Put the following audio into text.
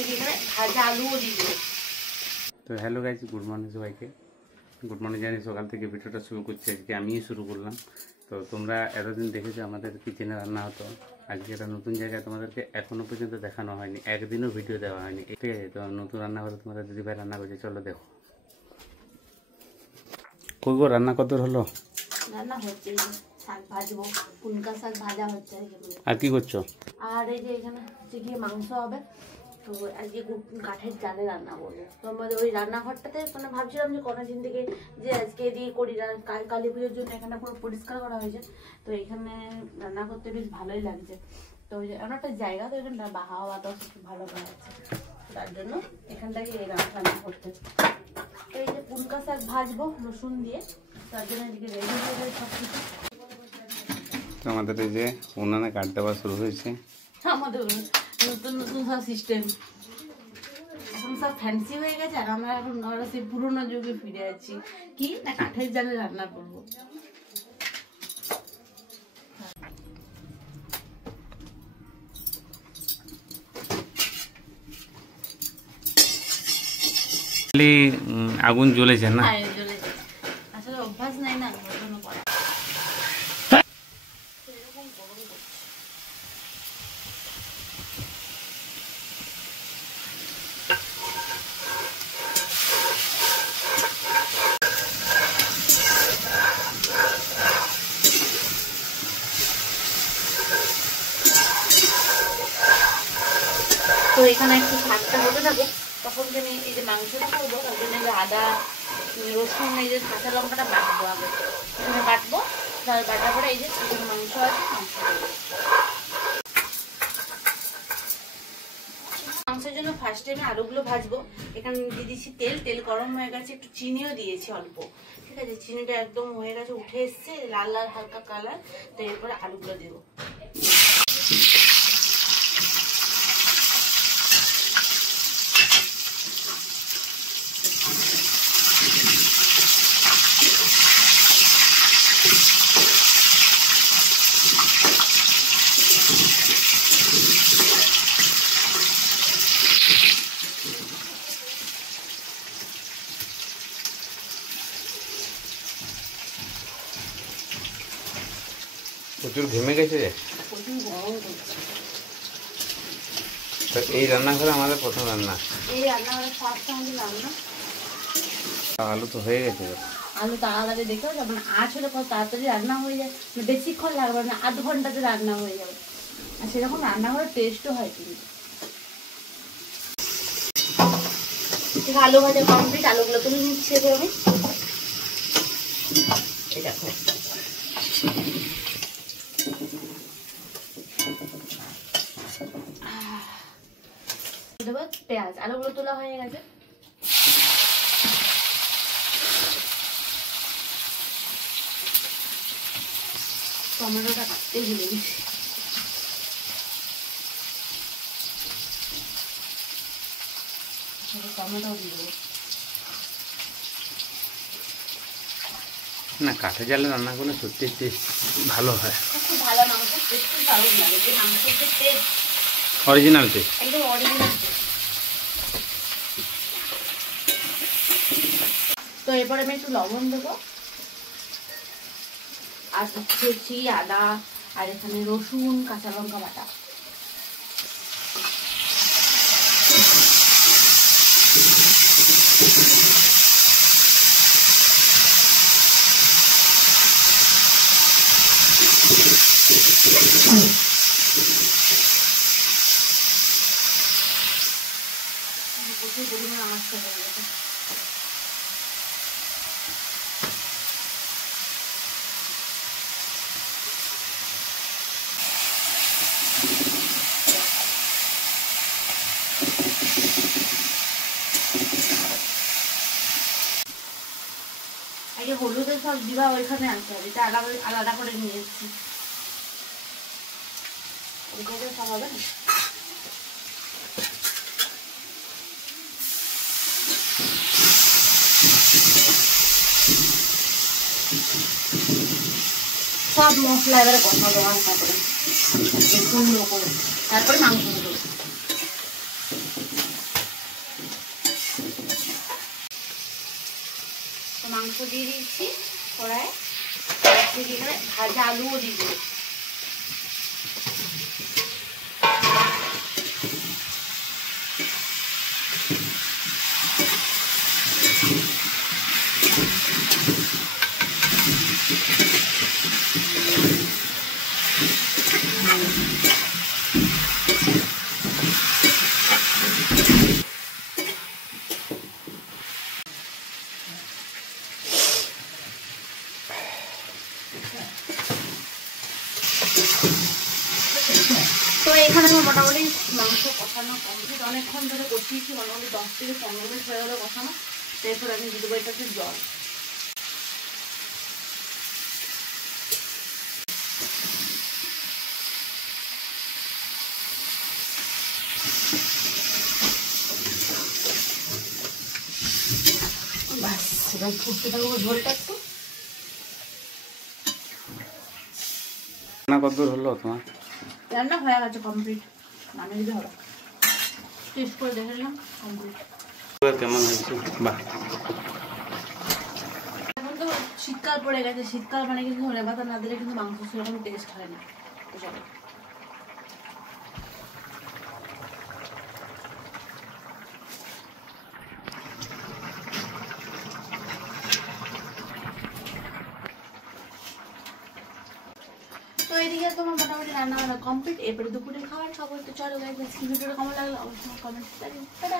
এখানে ভাজা আলুও দিয়ে দেবো। তো হ্যালো গাইজ, গুড মর্নিং সবাইকে। গুড মর্নিং জানি সকাল থেকে ভিডিওটা শুরু করছি, আজকে আমিই শুরু করলাম। তো তোমরা এতদিন দেখেছো আমাদের কিচেনে রান্না হতো, আজকে একটা নতুন জায়গায় তোমাদেরকে এখনও পর্যন্ত দেখানো হয়নি, একদিনও ভিডিও দেওয়া হয়নি, ঠিক আছে? তো নতুন রান্নাঘরে তোমাদের দিদিভাই রান্না করছে, চলো দেখো। কই গো, রান্না কত হলো? রান্না হচ্ছে, শাক ভাজবো, কুনকা শাক ভাজা হচ্ছে। আর কি করছো? আর এই যে এখানে হচ্ছে গিয়ে মাংস হবে। তো আজকে কাঠের জালে রান্না করবো। তো আমাদের ওই রান্নাঘরটাতে মানে ভাবছিলাম যে কতদিন থেকে যে আজকে দিয়ে করি, কালী পুজোর জন্য এখানে পুরো পরিষ্কার করা হয়েছে। তো এখানে রান্না করতে বেশ ভালোই লাগছে। তো ওই যে এমন একটা জায়গা, তো এখানটা হাওয়া বাতাস খুব ভালো পাচ্ছে, তার জন্য এখানটাকে রান্না করতে। তো এই যে কুনকা শাক ভাজবো রসুন দিয়ে, তার জন্য এদিকে রেডি হয়ে যাবে সব কিছু। আমাদের এই যে উনানে কাঠ দেওয়া শুরু হয়েছে, আমাদের নতুন নতুন সব সিস্টেম এখন সব ফ্যান্সি হয়ে গেছে। আর আমরা এখন সেই পুরোনো যুগে ফিরে আছি, কি না কাঠের জালে রান্না করবো। আগুন জ্বলেছে না? হ্যাঁ জ্বলেছে, আসলে অভ্যাস নাই না ওজন্য করা। এরকম গরম করছে। তো এখানে একটু শাকটা হতে থাকে, তখন আমি এই যে মাংসটা করবো, তার জন্য এই যে আদা রসুন এই যে কাঁচা লঙ্কাটা বাটবো আগে, এখানে বাটবো। তার বাটার পরে এই যে চিকেন মাংস আছে, মাংসের জন্য ফার্স্টে আমি আলুগুলো ভাজবো। এখানে দিয়ে দিচ্ছি তেল, তেল গরম হয়ে গেছে, একটু চিনিও দিয়েছি অল্প, ঠিক আছে? চিনিটা একদম হয়ে গেছে, উঠে এসছে লাল লাল হালকা কালার। তো এরপরে আলুগুলো দেবো। প্রচুর ঘেমে গেছে যে, প্রচুর গরম করছে। তো এই রান্নাঘরে আমাদের প্রথম রান্না, এই রান্নাঘরে ফার্স্ট আমাদের রান্না। আলু তো হয়ে গেছে, আলু তাড়াতাড়ি দেখেও যাবে না, আঁচ হলে কত তাড়াতাড়ি রান্না হয়ে যায়, বেশিক্ষণ লাগবে না, আধ ঘন্টাতে রান্না হয়ে যাবে। আর সেরকম রান্নাঘরের টেস্টও হয় কিন্তু। আলু ভাজা কমপ্লিট, আলুগুলো তুমি নিচ্ছে আমি দেখো। পেঁয়াজ, আলুগুলো তোলা হয়ে গেছে। টমেটোটা কাটতে ভুলে গেছি। টমেটো দিয়ে দেবো। না কাঠে জালে রান্না করলে সত্যি টেস্ট ভালো হয়, খুব ভালো মাংস, টেস্ট দারুণ লাগে। যে মাংসের যে টেস্ট, অরিজিনাল টেস্ট, একদম অরিজিনাল টেস্ট। তো এরপরে আমি একটু লবণ দেবো, আর দিচ্ছি আদা, আর এখানে রসুন কাঁচা লঙ্কা বাটা। প্রচুর পরিমাণে আঁচটা হয়ে গেছে। আগে হলুদের সব দিবা ওইখানে আনতে হবে, এটা আলাদা আলাদা করে নিয়ে এসেছি। ওইখানে সব হবে না। সব মশলা এবারে কষাবো হালকা করে, সুন্দর করে, তারপরে মাংস দেবো। কড়াই এখানে ভাজা আলুও দিয়ে দেবো। তো এখানে আমার মোটামুটি মাংস কষানো কমপ্লিট, অনেকক্ষণ ধরে কষিয়েছি, মোটামুটি 10 থেকে 15 মিনিট হয়ে গেলো কষানো। তারপর আমি দিয়ে দেবো এটাতে জল। ব্যাস এবার ফুটতে থাকবো ঝোলটা একটু। রান্না কতদূর হলো তোমার? রান্না হয়ে গেছে কমপ্লিট, মানে দিতে হবে, টেস্ট করে দেখে নিলাম কমপ্লিট। কেমন হয়েছে? বাহ, এখন তো শীতকাল পড়ে গেছে, শীতকাল মানে কিন্তু ধনে পাতা না দিলে কিন্তু মাংস সেরকম টেস্ট হয় না। চলো তো এদিকে তোমার মোটামুটি রান্না বান্না কমপ্লিট, এরপরে দুপুরে খাবার খাবো। তো চলো গাইস, আজকে ভিডিওটা কেমন লাগলো অবশ্যই কমেন্টে জানিও। টাটা।